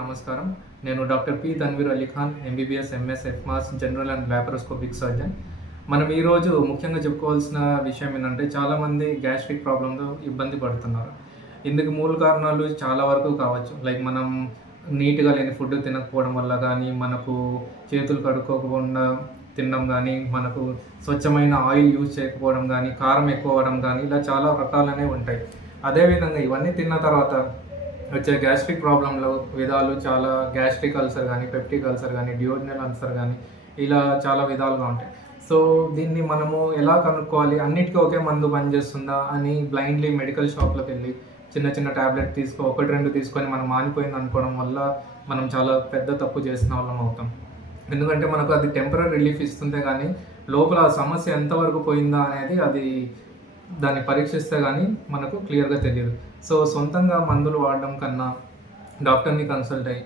నమస్కారం. నేను doctor P. Tanveer Ali Khan, MBBS, MS, FMAS, general and laparoscopic surgeon. మనం ఈరోజు ముఖ్యంగా చెప్పుకోవాల్సిన విషయం ఏంటంటే, చాలామంది గ్యాస్ట్రిక్ ప్రాబ్లమ్‌తో ఇబ్బంది పడుతున్నారు. ఇందుకు మూల కారణాలు చాలా వరకు కావచ్చు. లైక్ మనం నీట్‌గా లేని ఫుడ్ తినకపోవడం వల్ల గానీ, మనకు చేతులు కడుక్కోకుండా తినడం గానీ, మనకు స్వచ్ఛమైన ఆయిల్ యూజ్ చేయకపోవడం గానీ, కారం ఎక్కువ అవ్వడం గానీ, ఇలా చాలా రకాలనేవి ఉంటాయి. అదేవిధంగా ఇవన్నీ తిన్న తర్వాత వచ్చే గ్యాస్ట్రిక్ ప్రాబ్లంలో విధాలు చాలా గ్యాస్ట్రిక్ అల్సర్ గానీ, పెప్టిక్ అల్సర్ గానీ, డ్యూయోడెనల్ అల్సర్ గానీ, ఇలా చాలా విధాలుగా ఉంటాయి. సో, దీన్ని మనము ఎలా కనుక్కోవాలి? అన్నిటికి ఒకే మందు పనిచేస్తుందా అని బ్లైండ్‌లీ మెడికల్ షాప్‌లోకెళ్ళి చిన్న చిన్న టాబ్లెట్ తీసుకో 1, 2 తీసుకొని మనం మానిపోయింది అనుకోవడం వల్ల మనం చాలా పెద్ద తప్పు చేసిన వాళ్ళం అవుతాం. ఎందుకంటే మనకు అది టెంపరరీ రిలీఫ్ ఇస్తుందే గానీ, లోపల ఆ సమస్య ఎంతవరకు పోయిందా అనేది దాన్ని పరీక్షిస్తే గానీ మనకు క్లియర్‌గా తెలీదు. సో, సొంతంగా మందులు వాడడం కన్నా డాక్టర్‌ని కన్సల్ట్ అయ్యి,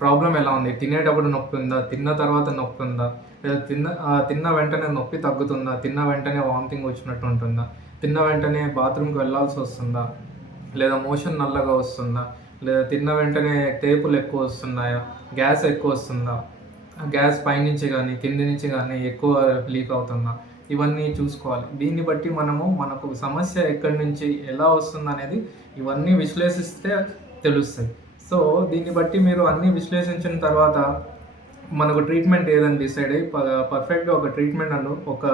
ప్రాబ్లమ్ ఎలా ఉంది? తినేటప్పుడు నొప్పి ఉందా? తిన్న తర్వాత నొప్పి ఉందా? లేదా తిన్న వెంటనే నొప్పి తగ్గుతుందా? తిన్న వెంటనే వామిటింగ్ వచ్చినట్టు ఉంటుందా? తిన్న వెంటనే బాత్రూమ్‌కి వెళ్ళాల్సొస్తుందా? లేదా మోషన్ నల్లగా వస్తుందా? లేదా తిన్న వెంటనే తేపులు ఎక్కువ వస్తున్నాయా? గ్యాస్ ఎక్కువ వస్తుందా? గ్యాస్ పైనుంచి గానీ, కింది నుంచి గానీ ఎక్కువ లీక్ అవుతుందా? ఇవన్నీ చూసుకోవాలి. దీన్ని బట్టి మనకు సమస్య ఎక్కడి నుంచి, ఎలా వస్తుందనేది ఇవన్నీ విశ్లేషిస్తే తెలుస్తాయి. సో, దీన్ని బట్టి మీరు అన్నీ విశ్లేషించిన తర్వాత మనకు ట్రీట్మెంట్ ఏదని డిసైడ్ అయ్యి పర్ఫెక్ట్‌గా ఒక ట్రీట్మెంట్ ఒక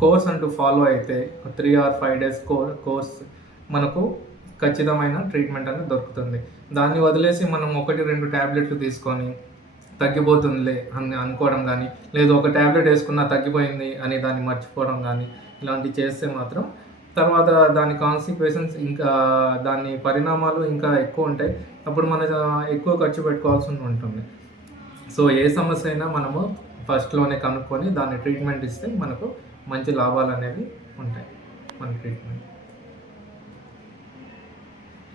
కోర్స్ ఫాలో అయితే 3 ఆర్ 5 డేస్ కోర్స్ మనకు ఖచ్చితమైన ట్రీట్మెంట్ అనేది దొరుకుతుంది. దాన్ని వదిలేసి మనం 1, 2 టాబ్లెట్లు తీసుకొని తగ్గిపోతుందిలే అని అనుకోవడం గానీ, లేదు ఒక టాబ్లెట్ యేసుకున్నా తగ్గిపోయింది అని దాన్ని మర్చిపోవడం గానీ, ఇలాంటివి చేస్తే మాత్రం తర్వాత దాని కాన్సిక్వెన్సెస్ దాని పరిణామాలు ఇంకా ఎక్కువుంటాయి. అప్పుడు ఎక్కువ ఖర్చు పెట్టుకోవాల్సి ఉంటుంది. సో, ఏ సమస్య అయినా మనము ఫస్ట్‌లోనే కనుక్కొని దాన్ని ట్రీట్మెంట్ ఇస్తే మనకు మంచి లాభాలనేవి ఉంటాయి మన ట్రీట్మెంట్.